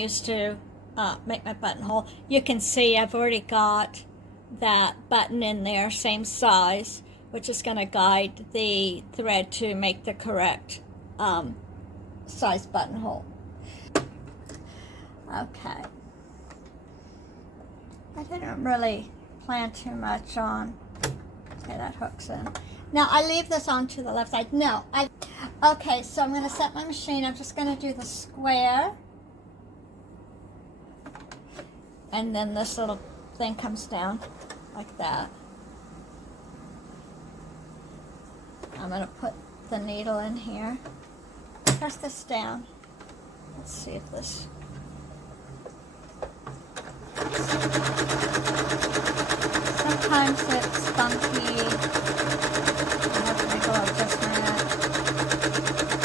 use to make my buttonhole. You can see I've already got that button in there, same size, which is going to guide the thread to make the correct size buttonhole. Okay. I didn't really plan too much on. Okay, that hooks in. Now I leave this on to the left side. No, okay, so I'm going to set my machine. I'm just going to do the square. And then this little thing comes down like that. I'm going to put the needle in here. Press this down. Let's see if this... Sometimes it's funky. I have to make a little adjustment.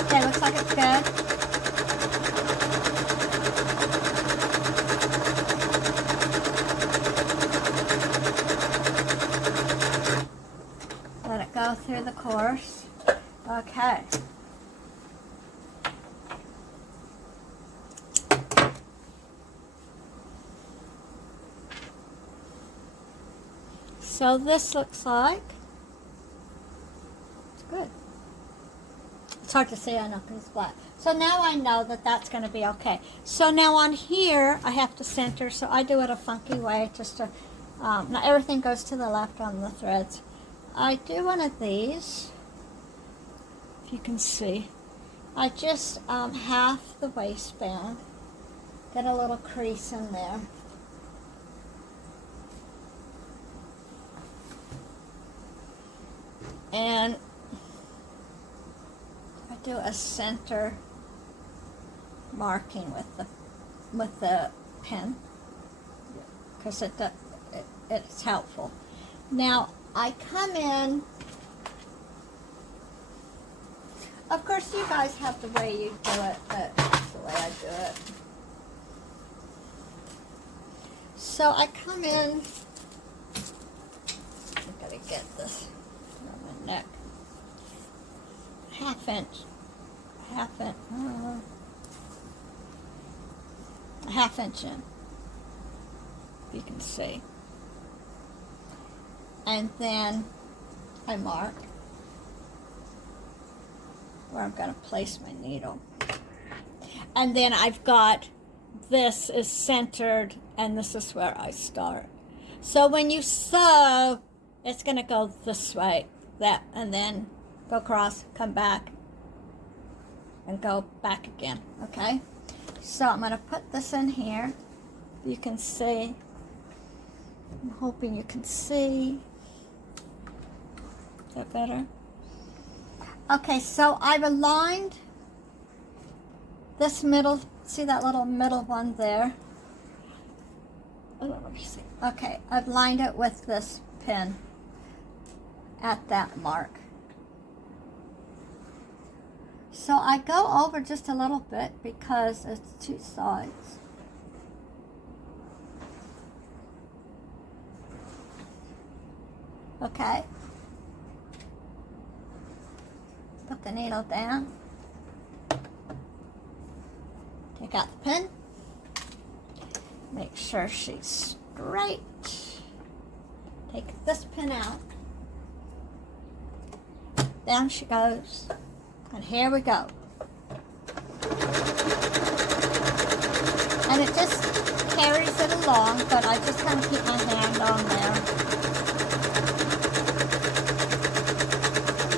Okay, looks like it's good. Let it go through the course. Okay. So this looks like, it's good. It's hard to say, I know, because it's black. So now I know that that's going to be okay. So now on here, I have to center, so I do it a funky way, just to, now everything goes to the left on the threads. I do one of these, if you can see. I just half the waistband, get a little crease in there. And I do a center marking with the pen, because it's helpful. Now I come in. Of course, you guys have the way you do it, but that's the way I do it. So I come in. I've got to get this around my neck. Half inch, a half inch in, if you can see. And then I mark where I'm going to place my needle. And then I've got, this is centered, and this is where I start. So when you sew, it's going to go this way, and then go across, come back, and go back again, okay? So I'm going to put this in here. You can see. I'm hoping you can see. Is that better? Okay, so I've aligned this middle, see that little middle one there? Oh, let me see. Okay, I've lined it with this pin at that mark. So I go over just a little bit because it's two sides. Okay. Put the needle down. Take out the pin. Make sure she's straight. Take this pin out. Down she goes. And here we go. And it just carries it along, but I just kind of keep my hand on there.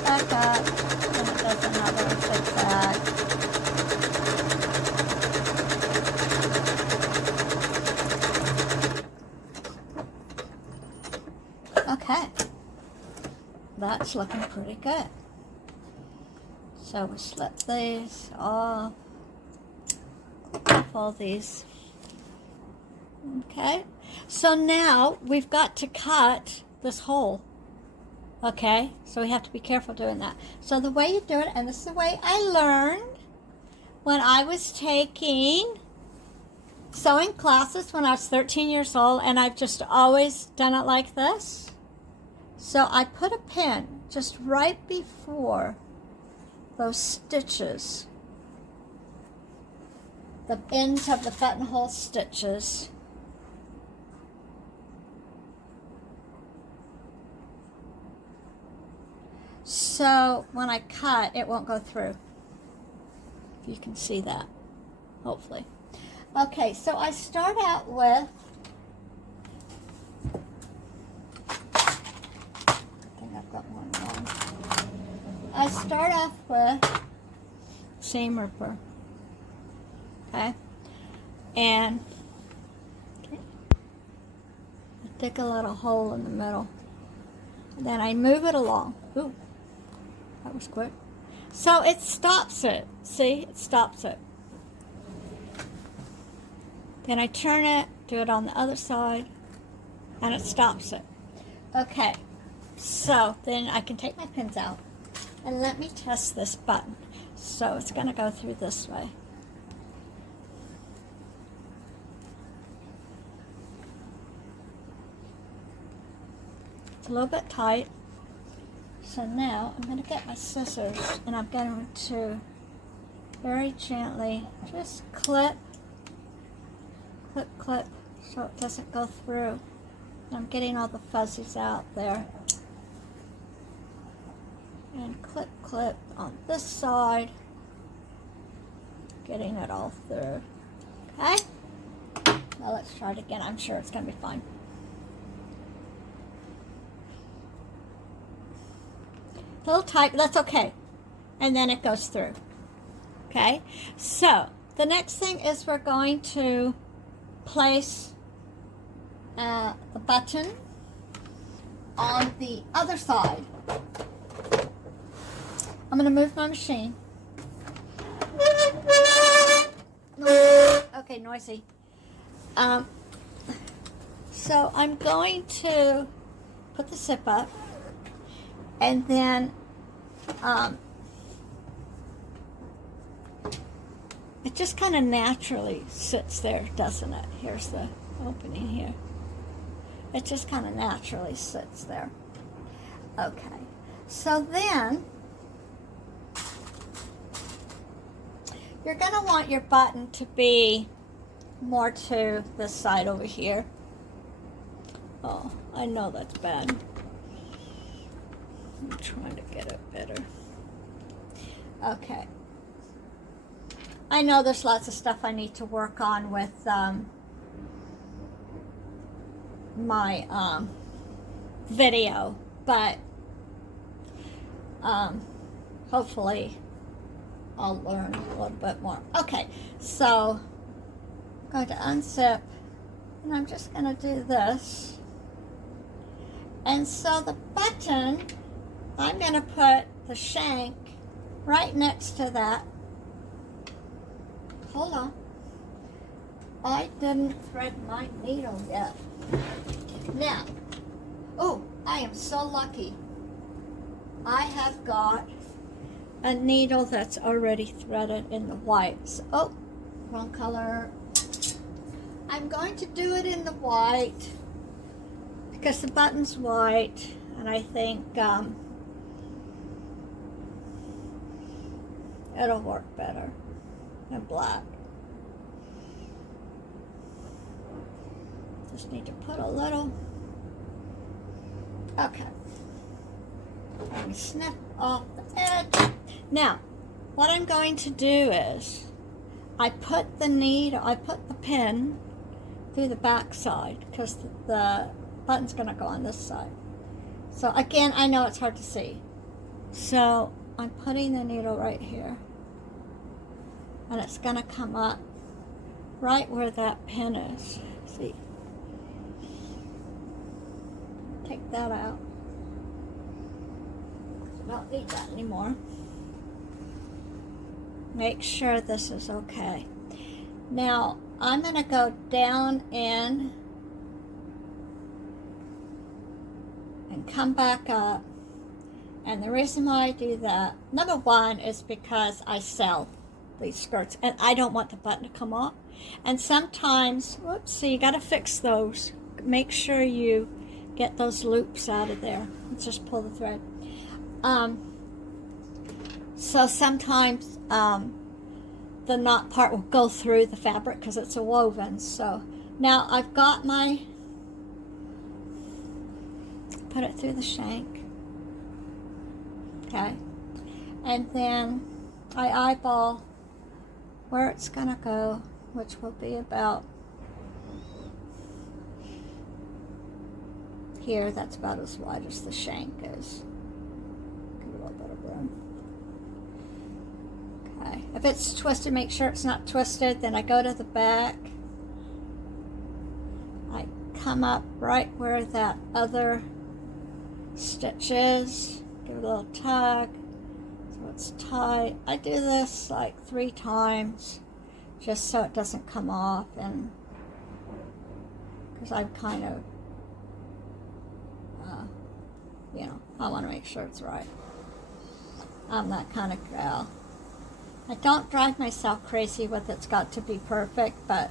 Back up, and it does another zigzag. Okay, that's looking pretty good. So we slip these off all these. Okay, so now we've got to cut this hole. Okay, so we have to be careful doing that. So the way you do it, and this is the way I learned when I was taking sewing classes when I was 13 years old, and I've just always done it like this. So I put a pin just right before those stitches, the ends of the buttonhole stitches. So when I cut, it won't go through. If you can see that, hopefully. Okay, so I start out with, I think I've got one wrong. I start off with seam ripper, okay, and I dig a little hole in the middle, and then I move it along. Ooh, that was quick. So it stops it. See, it stops it. Then I turn it, do it on the other side, and it stops it. Okay, so then I can take my pins out, and let me test this button. So it's going to go through this way. It's a little bit tight. So now I'm going to get my scissors, and I'm going to very gently just clip, so it doesn't go through. I'm getting all the fuzzies out there. And clip on this side, getting it all through. Okay? Now let's try it again. I'm sure it's going to be fine. A little tight, but that's okay. And then it goes through. Okay? So, the next thing is we're going to place the button on the other side. I'm going to move my machine. Okay, noisy. So I'm going to put the zip up, and then it just kind of naturally sits there, doesn't it? Here's the opening here. It just kind of naturally sits there. Okay, so then you're going to want your button to be more to this side over here. Oh, I know that's bad. I'm trying to get it better. Okay. I know there's lots of stuff I need to work on with my video, but hopefully I'll learn a little bit more. Okay, so I'm going to unzip, and I'm just going to do this. And so the button, I'm going to put the shank right next to that. Hold on. I didn't thread my needle yet. Now, oh, I am so lucky. I have got a needle that's already threaded in the white. So, oh, wrong color. I'm going to do it in the white because the button's white, and I think it'll work better than black. Just need to put a little. Okay. And snip off the edge. Now, what I'm going to do is I put the pin through the back side because the button's going to go on this side. So again, I know it's hard to see. So I'm putting the needle right here. And it's going to come up right where that pin is. See? Take that out. I don't need that anymore. Make sure this is okay. Now, I'm going to go down in and come back up. And the reason why I do that, number one, is because I sell these skirts and I don't want the button to come off. And sometimes, whoops, so you got to fix those. Make sure you get those loops out of there. Let's just pull the thread. So sometimes the knot part will go through the fabric because it's a woven. So now I've got my, put it through the shank, okay, and then I eyeball where it's gonna go, which will be about here. That's about as wide as the shank is. Give it a little bit of room. Okay, if it's twisted, make sure it's not twisted. Then I go to the back. I come up right where that other stitch is. Give it a little tug so it's tight. I do this like 3 times just so it doesn't come off, and because I'm kind of you know, I want to make sure it's right. I'm that kind of gal. I don't drive myself crazy with it's got to be perfect, but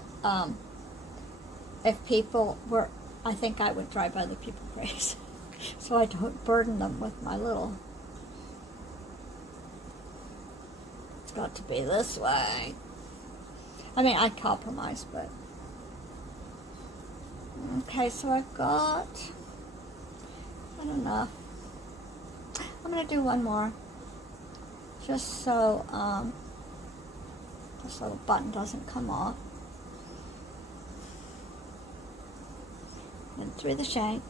if people were, I think I would drive other people crazy. So I don't burden them with my little, it's got to be this way. I mean, I compromise, but. Okay, so I've got, not enough. I'm going to do one more, just so this little button doesn't come off. And through the shank.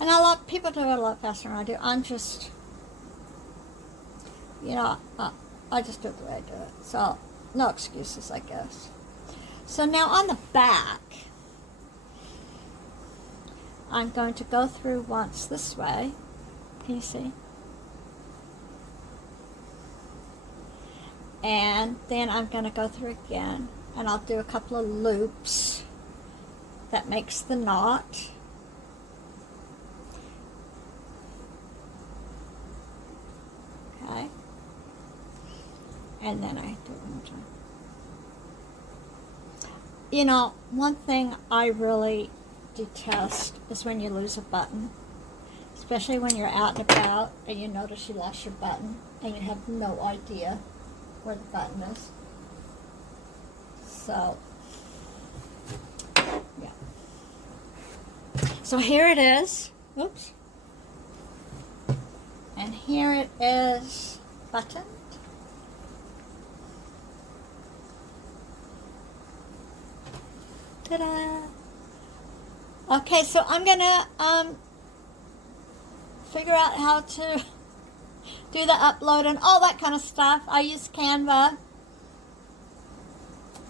And a lot people do it a lot faster than I do. I'm just, you know, I just do it the way I do it. So, no excuses, I guess. So now on the back, I'm going to go through once this way. Can you see? And then I'm going to go through again, and I'll do a couple of loops. That makes the knot. Okay. And then I do it one more time. You know, one thing I really detest is when you lose a button, especially when you're out and about and you notice you lost your button and you have no idea where the button is. So, yeah. So here it is. Oops. And here it is buttoned. Ta-da! Okay, so I'm gonna figure out how to do the upload and all that kind of stuff. I use Canva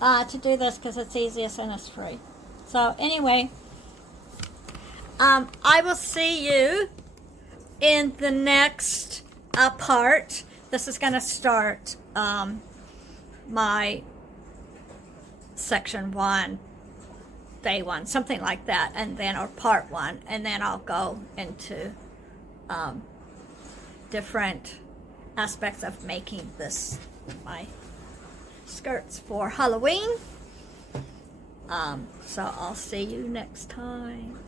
to do this because it's easiest and it's free. So anyway, I will see you in the next part. This is going to start my section 1, day 1, something like that, and then, or part 1, and then I'll go into different aspects of making this my skirts for Halloween. So I'll see you next time.